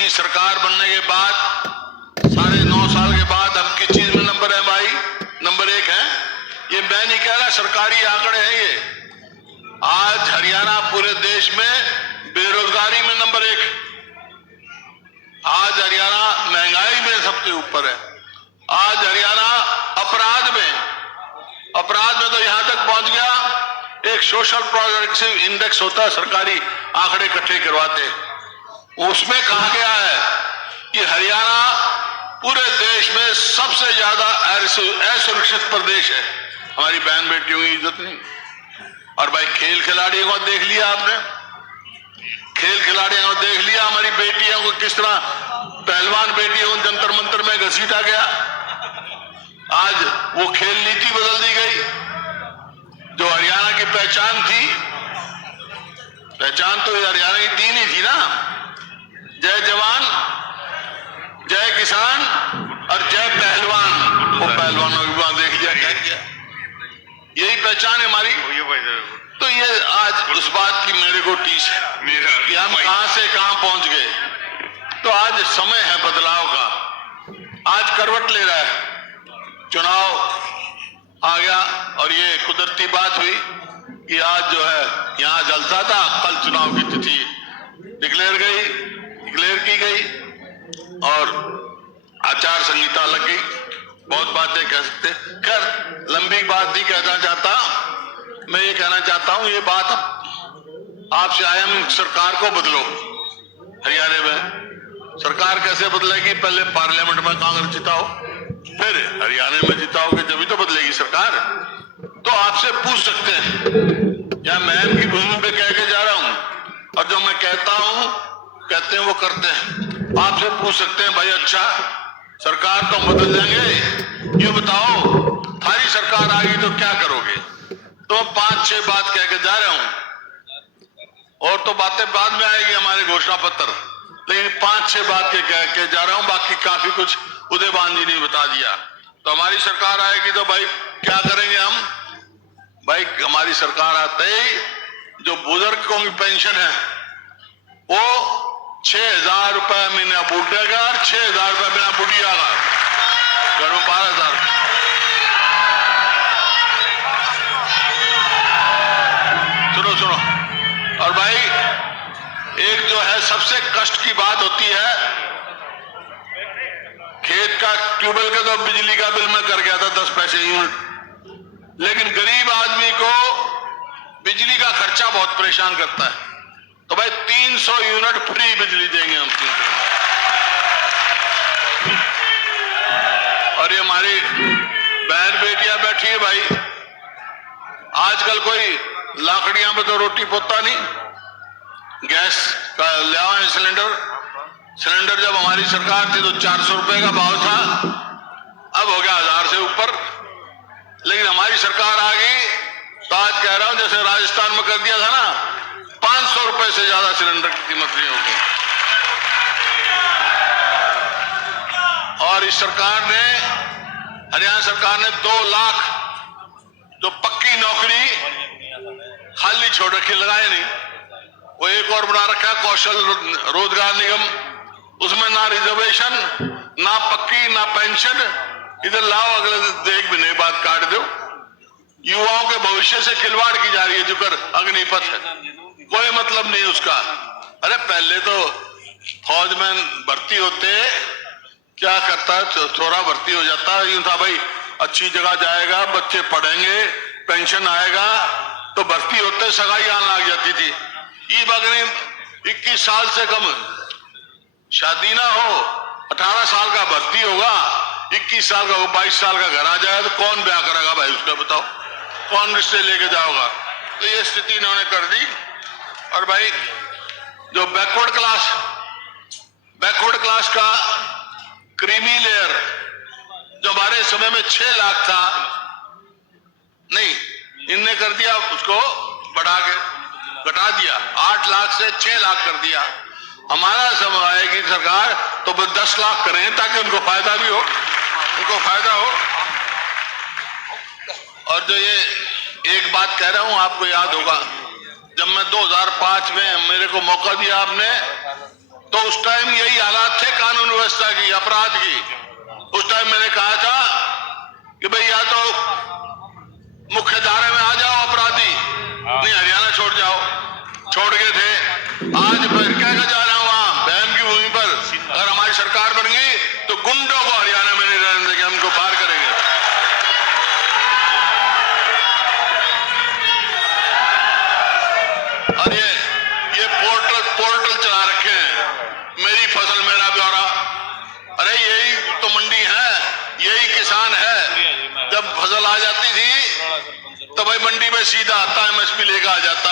इनकी सरकार बनने के बाद 9.5 साल के बाद अब किस चीज में नंबर है भाई? नंबर 1 है। ये मैं नहीं कह रहा, सरकारी आंकड़े हैं ये। आज हरियाणा पूरे देश में बेरोजगारी में नंबर 1। आज हरियाणा महंगाई में सबसे ऊपर है। आज हरियाणा अपराध में तो यहां तक पहुंच गया, एक सोशल प्रोग्रेसिव इंडेक्स होता है, सरकारी आंकड़े इकट्ठे करवाते, उसमें कहा गया है कि हरियाणा पूरे देश में सबसे ज्यादा असुरक्षित प्रदेश है। हमारी बहन बेटियों की इज्जत नहीं। और भाई खेल खिलाड़ियों को देख लिया आपने, खेल खिलाड़ियों को देख लिया, हमारी बेटियों को किस तरह, पहलवान बेटियों को जंतर मंतर में घसीटा गया। आज वो खेल नीति बदल दी गई। जो हरियाणा की पहचान थी, पहचान तो हरियाणा की 3 ही थी ना, जय जवान, जय किसान और जय पहलवान। वो पहलवानों की बात देख लिया, क्या किया, यही पहचान है हमारी। तो ये आज उस बात की मेरे को टीस है कि हम कहां से कहां पहुंच गए। तो आज समय है बदलाव का, आज करवट ले रहा है, चुनाव आ गया और ये कुदरती बात हुई कि आज जो है यहां जलसा था, कल चुनाव की तिथि डिक्लेयर की गई और आचार संहिता लग गई। बहुत बातें कह सकते, खैर लंबी बात नहीं कहना चाहता। मैं ये कहना चाहता हूं, ये बात आपसे आया, सरकार को बदलो। हरियाणा में सरकार कैसे बदलेगी? पहले पार्लियामेंट में कांग्रेस जिताओ, फिर हरियाणा में जिताओगे, जब तो बदलेगी सरकार। तो आपसे पूछ सकते हैं, या मैं इनकी भूमि पे कह के जा रहा हूं, और जो मैं कहता हूं कहते हैं वो करते हैं। आपसे पूछ सकते हैं, भाई अच्छा सरकार तो बदल देंगे, ये बताओ हमारी सरकार आ गई तो क्या करोगे? तो 5-6 बात कह के जा रहा हूं, और तो बातें बाद में आएगी हमारे घोषणा पत्र, लेकिन 5-6 बात के कह के जा रहा हूं। बाकी काफी कुछ उदयभान जी ने बता दिया। तो हमारी सरकार आएगी तो भाई क्या करेंगे हम? भाई हमारी सरकार आते ही जो बुजुर्गों की पेंशन है वो 6,000 रुपए महीना बूढ़े का और 6,000 रुपए महीना बुढ़िया का, घर में 12,000। सुनो, और भाई एक जो है सबसे कष्ट की बात होती है, खेत का ट्यूबवेल का तो बिजली का बिल में कर गया था 10 पैसे यूनिट, लेकिन गरीब आदमी को बिजली का खर्चा बहुत परेशान करता है। तो भाई 300 यूनिट फ्री बिजली देंगे हम। और ये हमारी बहन बेटियां बैठी है भाई, आजकल कोई लाकड़ियां पे तो रोटी पोता नहीं, गैस का ले आए सिलेंडर जब हमारी सरकार थी तो 400 रुपए का भाव था, अब हो गया 1000 से ऊपर। लेकिन हमारी सरकार आ गई तो आज कह रहा हूं, जैसे राजस्थान में कर दिया था ना, 500 रुपए से ज्यादा सिलेंडर की कीमत नहीं होगी। और इस सरकार ने, हरियाणा सरकार ने 2 लाख जो पक्की नौकरी खाली छोड़ रखी, लगाए नहीं, वो एक और बना रखा है कौशल रोजगार निगम। उसमें ना रिजर्वेशन, ना पक्की, ना पेंशन। इधर लाओ, अगले देख भी नहीं, बात काट दो। युवाओं के भविष्य से खिलवाड़ की जा रही है, जो कर अग्निपथ है, कोई मतलब नहीं उसका। अरे पहले तो फौज में भर्ती होते, क्या करता है, छोरा भर्ती हो जाता, यूं था भाई अच्छी जगह जाएगा, बच्चे पढ़ेंगे, पेंशन आएगा, तो भर्ती होते सगाई आने लग जाती थी। ये बगने 21 साल से कम शादी ना हो, 18 साल का भर्ती होगा, 21 साल का, 22 साल का घर आ जाए तो कौन ब्याह करेगा भाई उसका? बताओ कौन रिश्ते लेके जाओगा? तो ये स्थिति इन्होंने कर दी। और भाई जो बैकवर्ड क्लास का क्रीमी लेयर जो हमारे समय में 6 लाख था, नहीं, इनने कर दिया उसको बढ़ा के, घटा दिया, 8 लाख से 6 लाख कर दिया। हमारा समय आएगी सरकार तो 10 लाख करें ताकि उनको फायदा भी हो, और जो ये एक बात कह रहा हूं, आपको याद होगा, जब मैं 2005 में, मेरे को मौका दिया आपने तो उस टाइम यही हालात थे कानून व्यवस्था की, अपराध की। उस टाइम मैंने कहा था कि भाई या तो मुख्य धारा में आ जाओ अपराधी, नहीं हरियाणा छोड़ जाओ। छोड़ गए थे। आज फिर क्या जा रहा हूं वहां बहम की भूमि पर, अगर हमारी सरकार बन गई तो गुंडों को हरियाणा में नहीं रहने देंगे, हमको पार करेंगे। और ये पोर्टल चला रखे हैं, मेरी फसल मेरा ब्यौरा। अरे यही तो मंडी है, यही किसान है। जब फसल आ जाती थी तो भाई मंडी में सीधा आता एमएसपी लेकर आ जाता।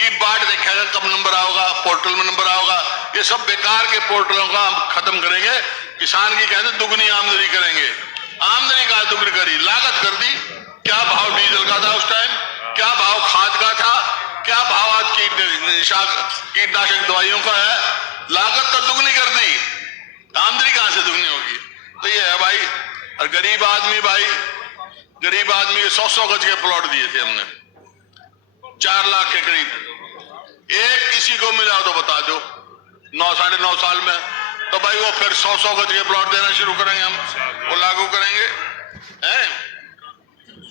ई बाट देखेगा कब नंबर आओगा, पोर्टल में नंबर आओगा। ये सब बेकार के पोर्टलों का हम खत्म करेंगे। किसान की कहते दुगनी आमदनी करेंगे। आमदनी का दुगनी करी, लागत कर दी। क्या भाव डीजल का था उस टाइम, क्या भाव खाद का था, क्या भाव आज कीटनाशक दवाइयों का है। लागत तो दुगनी कर दी, आमदनी कहां से दुगनी होगी। तो ये है भाई। और गरीब आदमी भाई, गरीब आदमी के 100-100 गज के प्लॉट दिए थे हमने, 4 लाख के करीब। एक किसी को मिला तो बता दो 9-9.5 साल में, तो भाई वो फिर 100-100 गज के प्लॉट देना शुरू करेंगे, हम वो लागू करेंगे हैं।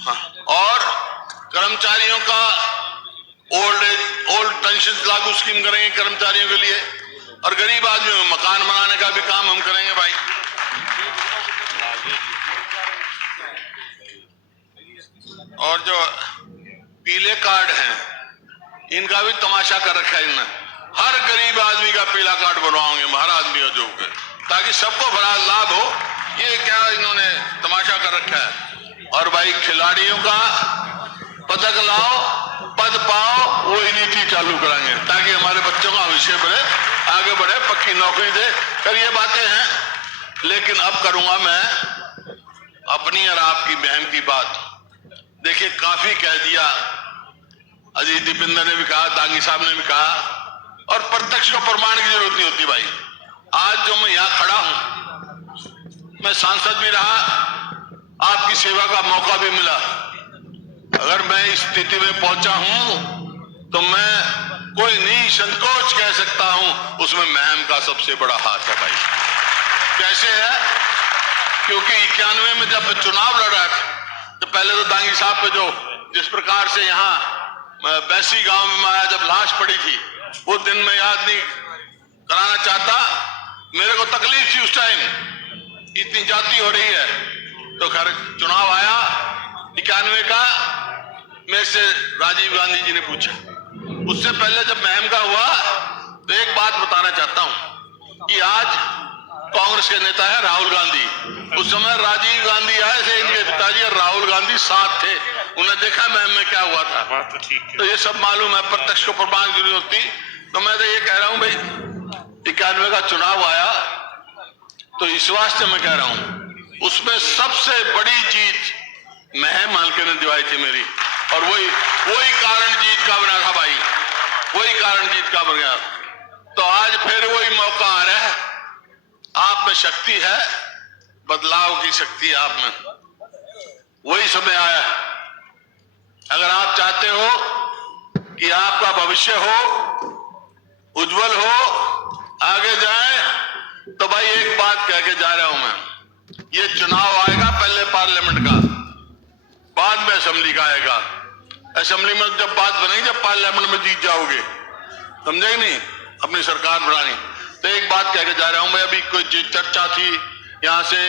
हाँ। और कर्मचारियों का ओल्ड पेंशन लागू स्कीम करेंगे कर्मचारियों के लिए। और गरीब आदमियों में मकान बनाने का भी काम हम करेंगे भाई। और जो पीले कार्ड हैं इनका भी तमाशा कर रखा है इन्होंने। हर गरीब आदमी का पीला कार्ड बनवाओगे, हर आदमी का जो है, ताकि सबको बड़ा लाभ हो। ये क्या इन्होंने तमाशा कर रखा है। और भाई खिलाड़ियों का पदक लाओ, पद पाओ, वो नीति चालू कराएंगे ताकि हमारे बच्चों का भविष्य बढ़े, आगे बढ़े, पक्की नौकरी दे। फिर ये बातें हैं। लेकिन अब करूंगा मैं अपनी और आपकी बहन की बात। देखिए काफी कह दिया, अजीत दीपेंद्र ने भी कहा, दांगी साहब ने भी कहा, और प्रत्यक्ष को प्रमाण की जरूरत नहीं होती भाई। आज जो मैं यहां खड़ा हूं, मैं सांसद भी रहा, आपकी सेवा का मौका भी मिला। अगर मैं इस स्थिति में पहुंचा हूं तो मैं कोई नहीं संकोच कह सकता हूं, उसमें महम का सबसे बड़ा हाथ है भाई। कैसे है? क्योंकि 91 में जब चुनाव लड़ा था तो पहले तो दांगी साहब पे जो जिस प्रकार से यहाँ बैसी गांव में आया, जब लाश पड़ी थी, वो दिन मैं याद नहीं कराना चाहता। मेरे को तकलीफ थी उस टाइम, इतनी जाति हो रही है। तो खैर चुनाव आया 91 का, मेरे से राजीव गांधी जी ने पूछा। उससे पहले जब महम का हुआ तो एक बात बताना चाहता हूं कि आज कांग्रेस के नेता है राहुल गांधी। उस समय राजीव गांधी आए थे, इनके पिताजी और राहुल गांधी साथ थे। उन्हें देखा महम में क्या हुआ था। बात तो ठीक है। तो ये सब मालूम है, प्रत्यक्ष को प्रमाण जरूरी होती। तो मैं तो ये कह रहा हूं भाई, 91 का चुनाव आया तो इस वास्ते मैं कह रहा हूं, उसमें सबसे बड़ी जीत महम हल्के ने दिवाई थी मेरी। और वही कारण जीत का बना था भाई, वही कारण जीत का बन गया। तो आज फिर वही मौका आ रहा है। आप में शक्ति है, बदलाव की शक्ति आप में, वही समय आया है। अगर आप चाहते हो कि आपका भविष्य हो, उज्जवल हो, आगे जाए, तो भाई एक बात कह के जा रहा हूं मैं, ये चुनाव आएगा पहले पार्लियामेंट का, बाद में असेंबली का आएगा। असेंबली में जब बात बनेगी जब पार्लियामेंट में जीत जाओगे, समझे नहीं, अपनी सरकार बनानी। तो एक बात कह के जा रहा हूं मैं, अभी कोई चर्चा थी यहां से